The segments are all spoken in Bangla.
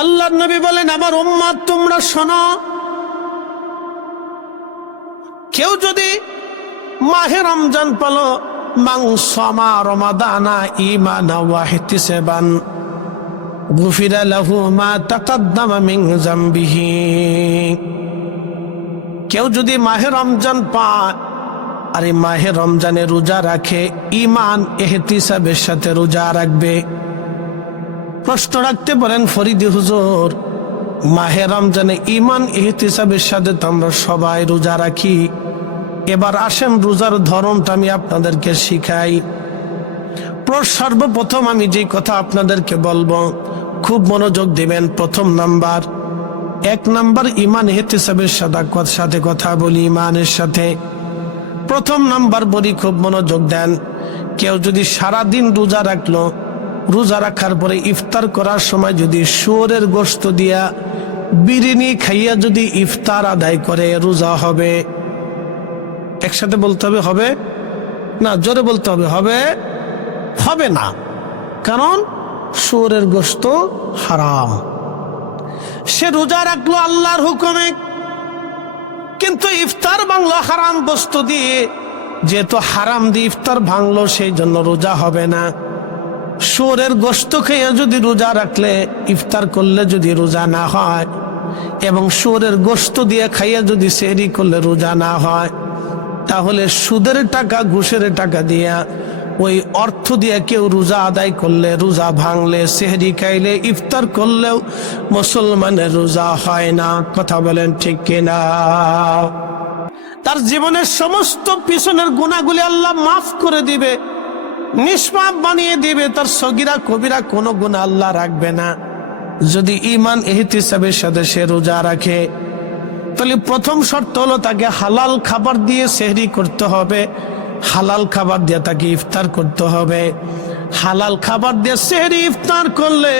আল্লাহর নবী বলেন, আমার উম্মত তোমরা শোনো, কেউ যদি মাহে রমজান পালো, মান সামা রমাদানা ঈমানান ওয়া ইহতিসাবান গুফিরা লাহু মা তাকাদ্দামা মিন যামবিহি। কেউ যদি মাহে রমজান পায় আর এই মাহে রমজানে রোজা রাখে, ঈমান ইহতিসাবের সাথে রোজা রাখবে। প্রশ্ন রাখতে পারেন, ফরিদি হুজুর, মাহে রমজানে ঈমান ইহতিসাবের সাথে তো আমরা সবাই রোজা রাখি, এবার আসেন রোজার ধরনটা আমি আপনাদেরকে শিখাই। সর্বপ্রথম আমি যে কথা আপনাদেরকে বলবো, খুব মনোযোগ দিবেন। প্রথম নাম্বার, এক নাম্বার ঈমান ইহতিসাবের সাথে কথা বলি, ঈমানের সাথে। প্রথম নাম্বার বলি, খুব মনোযোগ দেন। কেউ যদি সারাদিন রোজা রাখলো, রোজা রাখার পরে ইফতার করার সময় যদি শুয়োরের গোশত দিয়া বিরিয়ানি খাইয়া যদি ইফতার আদায় করে, রোজা হবে? একসাথে বলতে হবে, হবে না? জোরে বলতে হবে, হবে? হবে না, কারণ শুয়োরের গোশত হারাম। সে রোজা রাখলো আল্লাহর হুকুমে, কিন্তু ইফতার ভাঙলো হারাম বস্তু দিয়ে। যেহেতু হারাম দিয়ে ইফতার ভাঙলো, সেই জন্য রোজা হবে না। শুয়োরের গোশত খেয়ে যদি রোজা রাখলে, ইফতার করলে যদি রোজা না হয়, এবং শুয়োরের গোশত দিয়ে খাইয়া যদি সেহরি করলে রোজা না হয়, তাহলে সুদের টাকা, ঘুষের টাকা দিয়া, ওই অর্থ দিয়ে কেউ রোজা আদায় করলে, রোজা ভাঙলে, সেহরি খাইলে, ইফতার করলেও মুসলমানের রোজা হয় না। কথা বলেন ঠিক কিনা? তার জীবনের সমস্ত পিছনের গুনাহগুলি আল্লাহ মাফ করে দিবে, নিষ্পাপ বানিয়ে দিবে। তার সগীরা কবিরা কোনো গুনাহ আল্লাহ রাখবে না, যদি ঈমান ইহতিসাবের সাথে সে রোজা রাখে। তাহলে প্রথম শর্ত হলো, তাকে হালাল খাবার দিয়ে সেহরি করতে হবে, হালাল খাবার দিয়ে তাকে ইফতার করতে হবে। হালাল খাবার দিয়ে সেহরি ইফতার করলে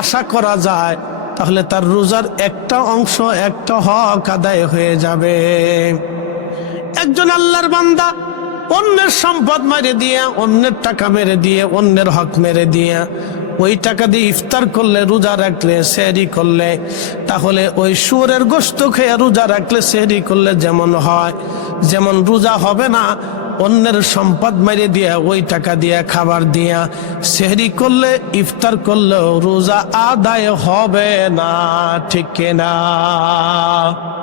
আশা করা যায় তাহলে তার রোজার একটা অংশ, একটা হক আদায় হয়ে যাবে। একজন আল্লাহর বান্দা অন্যের সম্পদ মেরে দিয়ে, অন্যের টাকা মেরে দিয়ে, অন্যের হক মেরে দিয়ে ওই টাকা দিয়ে ইফতার করলে, রোজা রাখলে, সেহরি করলে, তাহলে ওই শুয়োরের গোশত খেয়ে রোজা রাখলে, সেহরি করলে যেমন হয়, যেমন রোজা হবে না। অন্যের সম্পদ মেরে দিয়ে, ওই টাকা দিয়ে, খাবার দিয়া সেহরি করলে, ইফতার করলেও রোজা আদায় হবে না। ঠিক কিনা?